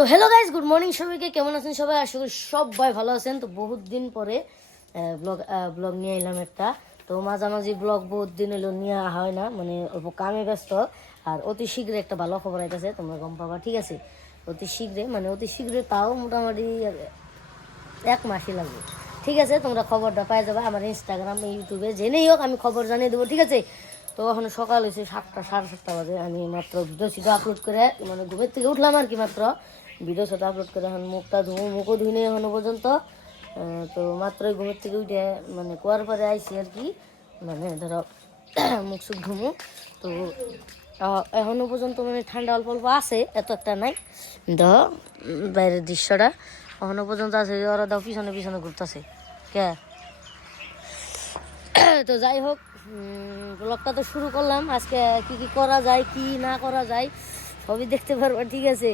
তো hello guys good morning সবাইকে। কেমন আছেন সবাই? আশা করি সবাই ভালো আছেন। তো বহুত দিন পরে ব্লগ ব্লগ নিয়ে এলাম একটা। তো মাঝামাঝি ব্লগ বহুত দিন এলো নিয়ে হয় না মানে অল্প কামে ব্যস্ত। আর অতি শীঘ্রই একটা ভালো খবর আইতেছে, তোমরা গম পাবা, ঠিক আছে? অতি শীঘ্রে মানে অতি শীঘ্রই তাও মোটামুটি এক মাসই লাগবে। ঠিক আছে, তোমরা খবরটা পাই যাবে আমার ইনস্টাগ্রাম ইউটিউবে জেনেই হোক, আমি খবর জানিয়ে দেবো, ঠিক আছে? তো এখন সকাল হয়েছে সাতটা, সাড়ে সাতটা বাজে, আমি মাত্র ভিডিও সিডিও আপলোড করে মানে ঘুমের থেকে উঠলাম আর কি মাত্র। ভিডিও সেটা আপলোড করে এখন মুখটা ধুবো মুখও ধুই নেই এখনও পর্যন্ত। তো মাত্রই ঘুমের থেকে উঠে মানে কুয়ার পরে আইসি আর কি। মানে ধরো, মুখ সুখ ধুমু। তো এখনও পর্যন্ত মানে ঠান্ডা অল্প অল্প আছে, এত একটা নাই। দ বাইরের দৃশ্যটা এখনও পর্যন্ত আছে ওরা দাও পিছনে পিছনে ঘুরতেছে। কে? তো যাই হোক ব্লগটা তো শুরু করলাম। আজকে কি কি করা যায়, কি না করা যায়, সবই দেখতে পারবা, ঠিক আছে।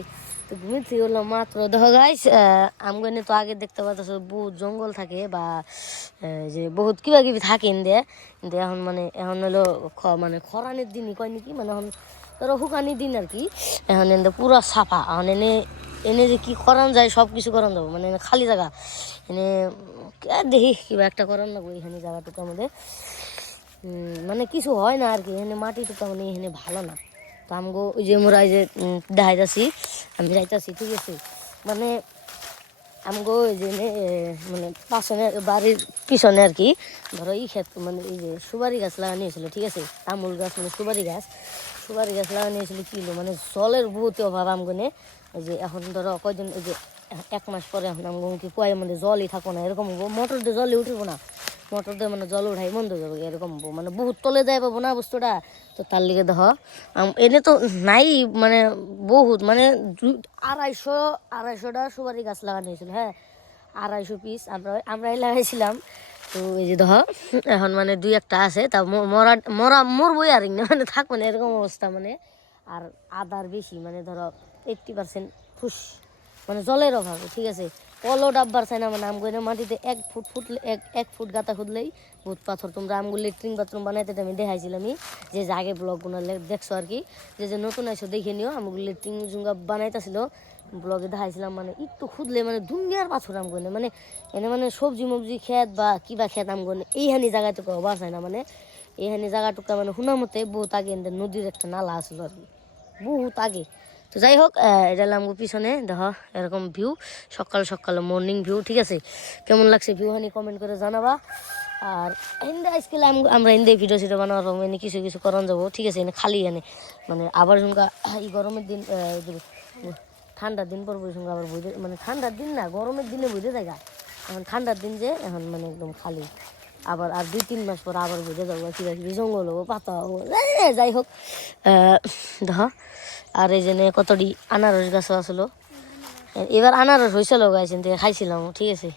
তো থেকে হলো মাত্র দেখো গাইস আমগনে তো আগে দেখতে পাচ্ছ বহুত জঙ্গল থাকে বা যে বহুত কিবা কিবি থাকে ইন্দে। কিন্তু এখন মানে এখন হলো মানে খরানের দিনই কয় নাকি? মানে এখন ধরো শুকানি দিন আর কি। এখন এনে পুরো সাফা। এখন এনে এনে যে কি করান যায় সব কিছু করান যাব মানে খালি জায়গা এনে দেখি কিবা একটা করান লাগবো এখানে জায়গাটুকু আমাদের। মানে কিছু হয় না আর কি। এখানে মাটিটুকু মানে এখানে ভালো না। তো আমগো ওই যে মোরা যে দেখাইতাছি, আমি যাইতাছি, ঠিক আছে? মানে আমগো ওই যে মানে পাশনে বাড়ির পিছনে আর কি, ধরো এই ক্ষেত মানে এই যে সুপারি গাছ লাগানো হয়েছিল, ঠিক আছে? তামুল গাছ মানে সুপারি গাছ। সুপারি গাছ লাগানো হয়েছিল কি হলো? মানে জলের বহুত অভাব আমগনে ওই যে এখন ধরো কয়দিন ওই যে এক মাস পরে এখন আমগো কি কুয়ায় মানে জলই থাকো না, এরকম মোটর দিয়ে জলে উঠবো না। মোটর দিয়ে মানে জল উঠাই বন্ধ হয়ে যাবে এরকম মানে বহুত তলে যায় পাবো না বস্তুটা, তো তার লিগে দেখ এনে তো নাই মানে বহুত মানে আড়াইশো, আড়াইশোটা সুপারি গাছ লাগানো হয়েছিল হ্যাঁ। আড়াইশো পিস আমরা, আমরাই লাগাইছিলাম। তো এই যে দেখ এখন মানে দুই একটা আছে, তা মরা মরা মরবই আর মানে থাকব না এরকম অবস্থা মানে। আর আদার বেশি মানে ধরো এইট্টি পার্সেন্ট ফুস মানে জলের অভাবে, ঠিক আছে। কলো ডাব্বার চাই না মানে আমগুলো মাটিতে এক ফুট ফুটলে, এক এক ফুট গাতা খুদলেই ভূত পাথর। তোমরা আমগুলো লেট্রিন বাথরুম বানাইতে আমি দেখাইছিলাম আমি যে আগে ব্লগগুলো দেখছ আর কি? যে যে নতুন আইসো দেখে নিও, আমগুলো লেট্রিন জুঙ্গা বানাইতেছিল। ব্লগে দেখাইছিলাম মানে একটু খুদলে মানে দুনিয়ার পাথর আমগুলো মানে এনে মানে সবজি মবজি খেত বা কিবা খেত আমগুলো এইখানি জায়গাটুকু চাই না মানে এইখানি জায়গাটুকু মানে শোনা মতে বহুত আগে নদীর একটা নালা আসলো আর কি। বহুত আগে। তো যাই হোক এটা লামগো পিছনে, দেখো, এরকম ভিউ সকাল সকাল মর্নিং ভিউ ঠিক আছে? কেমন লাগছে ভিউ হানি কমেন্ট করে জানাবা। আর হিন্দে আজকে আম- আমরা হিন্দে ভিডিও সিডিও বানাবো এনে কিছু কিছু করান যাব, ঠিক আছে? এনে খালি এনে মানে আবার সঙ্গে এই গরমের দিন ঠান্ডার দিন পর সঙ্গে আবার বুঝে মানে ঠান্ডার দিন না, গরমের দিনে বুঝে জায়গা এখন ঠান্ডার দিন যে, এখন মানে একদম খালি। আবার আর দুই তিন মাস পর আবার বুঝে যাব কিবা কিবি জঙ্গল হব, পাতা হব যাই হোক। দেখো, আর এই জন্য কতটি আনারস গাছও আসলো। এবার আনারস হয়েছিল গাইছেন খাইছিলাম, ঠিক আছে।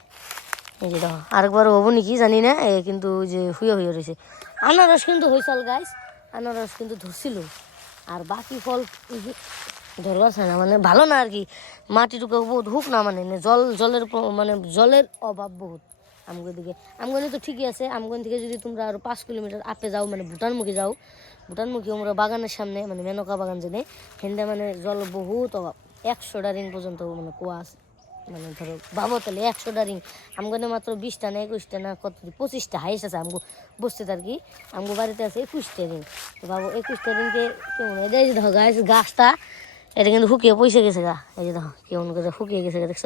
এই যে দেখো, আরেকবার হব নাকি জানি না কিন্তু যে হুয়ে হুয়ে রয়েছে। আনারস কিন্তু হয়েছিল গাইস, আনারস কিন্তু ধরছিল। আর বাকি ফল যে না মানে ভালো না আর কি, মাটিটুকু বহুত হুক না মানে জল, জলের মানে জলের অভাব বহুত। আমগো দিকে। আমগনে তো ঠিকই আছে। আমগন থেকে যদি তোমরা আরও পাঁচ কিলোমিটার আপে যাও মানে ভুটানমুখী যাও, ভুটানমুখী আমরা বাগানের সামনে মানে মেনকা বাগান জেনে হেন্দে মানে জল বহুত অভাব। একশোটা রিং পর্যন্ত মানে কুয়া আছে। মানে ধরো, ভাবো তাহলে একশোটা রিং। আমগনে মাত্র বিশটা না একুশটা না কত পঁচিশটা হাইস আছে আমগো। বসতে তার কি? আমগো বাড়িতে আছে একুশটা রিং। তো ভাবো, একুশটা রিংকে কেমন এই যে দেখো গাছ গাছটা, এটা কিন্তু শুকিয়ে পয়সা গেছে গা। এই যে দেখো করে শুকিয়ে গেছে গা, দেখছ?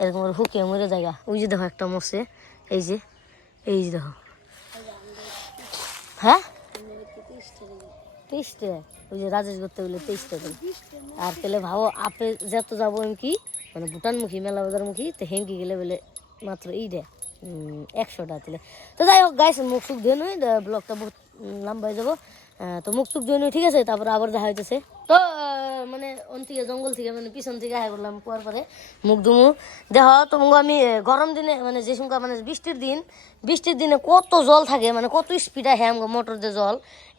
এরকম শুকিয়ে মরে যায় গা। ওই যে দেখো একটা মরছে। এই যে এই যে দেখো। হ্যাঁ? তেইশটা। ওই যে রাজেশ করতে গেলে তেইশটা দিন। আর তাহলে ভাবো, আপে যত যাব এমকি মানে ভুটানমুখী মেলা বাজারমুখী তো হেমকি গেলে বলে মাত্র এই দে একশোটা দিলে তো যাই হোক গাইস মুখ সুখ দিয়ে নই ব্লগটা বহুত লম্বাই লম্বা যাব। তো মুখ ধুয়ে নই ঠিক আছে, তারপরে আবার দেখা হইতেছে। তো মানে অন থেকে জঙ্গল থেকে মানে পিছন থেকে হাই করলাম কুয়ার পরে মুখ ধুমু। দেখ তোমাকে আমি গরম দিনে মানে যে সময় মানে বৃষ্টির দিন, বৃষ্টির দিনে কত জল থাকে মানে কত স্পিড আহে আমগো মোটর দিয়ে জল।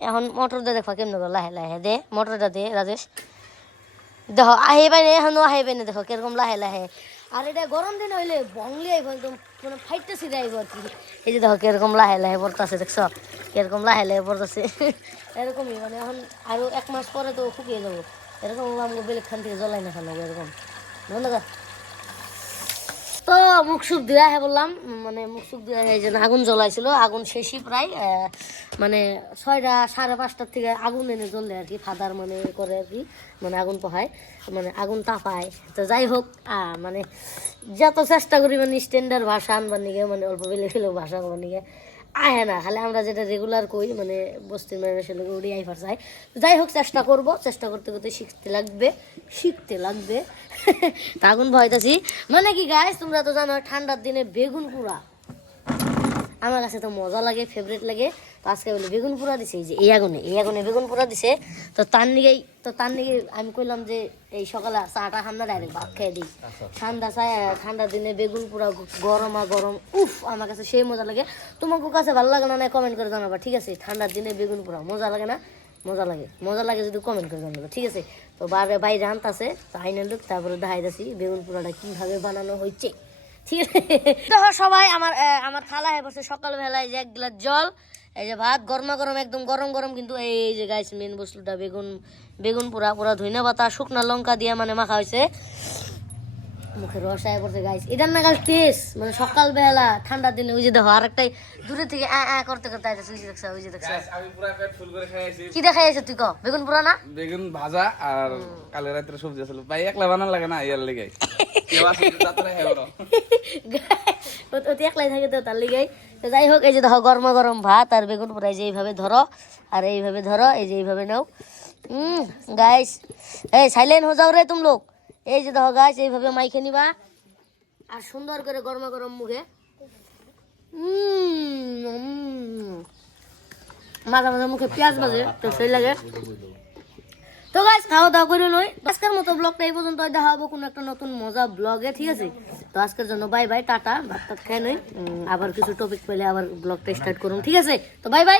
এখন মোটর দিয়ে দেখবা কেমন লাহে লাহে, দে মোটরটা দে, রাজেশ। দেখো, আহে পাইনে এখনও আহে পাইনে দেখো, কীরকম লাহে লাহে। আর এটা গরম দিন হইলে বংলি আইব একদম মানে ফাইটটা ছিঁড়ে আইব আর কি। এই যে দেখো কীরকম লাহে লাহে পড়তেছে, দেখছ? কীরকম লাহে লাহে পড়তেছে। এরকমই মানে এখন আরও এক মাস পরে তো শুকিয়ে যাব। এরকম আমাকে বেলেগ খান থেকে জ্বলাই না খানো এরকম। কর। তো মুখ সুখ ধুয়া হ্যাঁ বললাম মানে মুখ সুখ দিয়া হে যেন আগুন জ্বলাইছিল। আগুন শেষই প্রায় মানে ছয়টা, সাড়ে পাঁচটার থেকে আগুন এনে জ্বললে আর কি, ফাদার মানে করে আর কি মানে আগুন পোহায় মানে আগুন তাপায়। তো যাই হোক মানে যত চেষ্টা করি মানে স্ট্যান্ডার্ড ভাষা আনবার নিগে মানে অল্প বেলে ভাষা আনবার নিগে আহে না, খালি আমরা যেটা রেগুলার কই মানে বস্তির মানুষের লোক উড়ি আইফার যাই হোক, চেষ্টা করব, চেষ্টা করতে করতে শিখতে লাগবে শিখতে লাগবে। তা আগুন ভয়তাছি। মানে কি গাছ তোমরা তো জানো, ঠান্ডার দিনে বেগুন পুরা আমার কাছে তো মজা লাগে ফেভারিট লাগে। তো আজকে বলে বেগুন পোড়া দিছে এই যে এই আগুনে এই আগুনে বেগুন পোড়া দিছে। তো তার নিগেই তো তার নিগে আমি কইলাম যে এই সকালে চাটা খাম না ডাইরেক্ট ভাত খেয়ে দিই। ঠান্ডা চায় ঠান্ডার দিনে বেগুন পোড়া গরম আর গরম উফ আমার কাছে সেই মজা লাগে। তোমাকে কাছে ভালো লাগে না কমেন্ট করে জানাবা ঠিক আছে? ঠান্ডার দিনে বেগুন পোড়া মজা লাগে না? মজা লাগে। মজা লাগে যদি কমেন্ট করে জানাব ঠিক আছে? তো বারে বাইরে আনতাছে তো আইনের লোক তারপরে দেখাই যাচ্ছি বেগুন পোড়াটা কীভাবে বানানো হয়েছে ঠিক আছে দেখো সবাই, আমার আমার থালা হয়ে বসে সকালবেলায় যে এক গ্লাস জল, এই যে ভাত, গরমা গরম, একদম গরম গরম, কিন্তু এই যে গাইস মেন বস্তুটা বেগুন বেগুন পুরা পুরা ধইনা পাতা, শুকনা লঙ্কা দিয়ে মানে মাখা হয়েছে মুখে রস আয় পড়ছে গাইস এটার নাগাল টেস্ট মানে সকালবেলা ঠান্ডার দিনে ওই যে দেখো আর একটাই দূরে থেকে আ আ করতে করতে আইতেছে ওই যে দেখছ ওই যে দেখছ। আমি পুরা পেট ফুল করে খাইছি কি দেখাই আছে তুই ক? বেগুন পুরা না? বেগুন ভাজা আর কালে রাত্রে সবজি আছিল ভাই একলা বানান লাগে না ইয়ার লেগে। কেউ অতি একলাই থাকে তো তার লিগাই। তো যাই হোক এই যে দেখো গরম গরম ভাত আর বেগুন পোড়া এই যে এইভাবে ধরো আর এইভাবে ধরো এই যে এইভাবে নাও। হুম গাইস এই সাইলেন্ট হয়ে যাও রে তুমি লোক এই যে দেখো গাইস এইভাবে মাইখে নিবা। আর সুন্দর করে গরম গরম মুখে। মাঝে মাঝে মুখে পেঁয়াজ বাজে তো সেই লাগে। তো গাইস খাওয়া দাওয়া করে নই আজকের মতো ব্লগটা এই পর্যন্ত, দেখা হব কোনো একটা নতুন মজা ব্লগে ঠিক আছে? তো আজকের জন্য বাই বাই টাটা, ভাত খেয়ে নই আবার কিছু টপিক পেলে আবার ব্লগটা স্টার্ট করুন ঠিক আছে? তো বাই বাই